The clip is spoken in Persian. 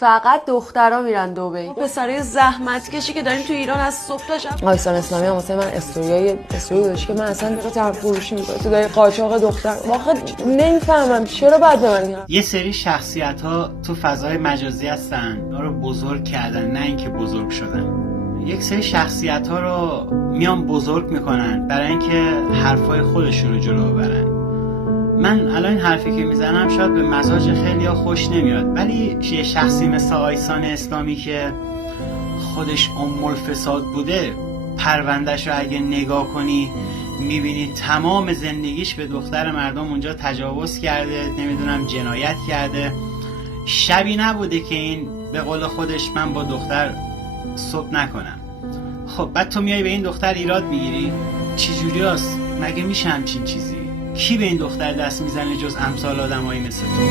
فقط دخترا میرن دبی. پسرای زحمت کشی که داریم تو ایران از صبح تا شب. آیسان اسلامی هم واسه من استوری داشت که من اصلا دقیقا طرف فروشی میکنه تو داری قاچاق دختر. واقعا نمیفهمم چرا بعد به من میگن. یه سری شخصیت ها تو فضای مجازی هستن، اونا رو بزرگ کردن نه اینکه بزرگ شدن. یک سری شخصیت ها رو میان بزرگ میکنن برای اینکه حرفای خودشون رو جلو ببرن. من الان این حرفی که میزنم شاید به مزاج خیلیا خوش نمیاد، ولی یه شخصی مثل آیسان اسلامی که خودش الفساد بوده، پروندهش رو اگه نگاه کنی میبینی تمام زندگیش به دختر مردم اونجا تجاوز کرده، نمیدونم جنایت کرده. شبی نبوده که این به قول خودش من با دختر صبح نکنم. خب بعد تو میای به این دختر ایراد میگیری؟ چی جوری هست؟ مگه میشه همچین چیزی؟ کی به این دختر دست میزنه جز امثال آدمایی مثل تو؟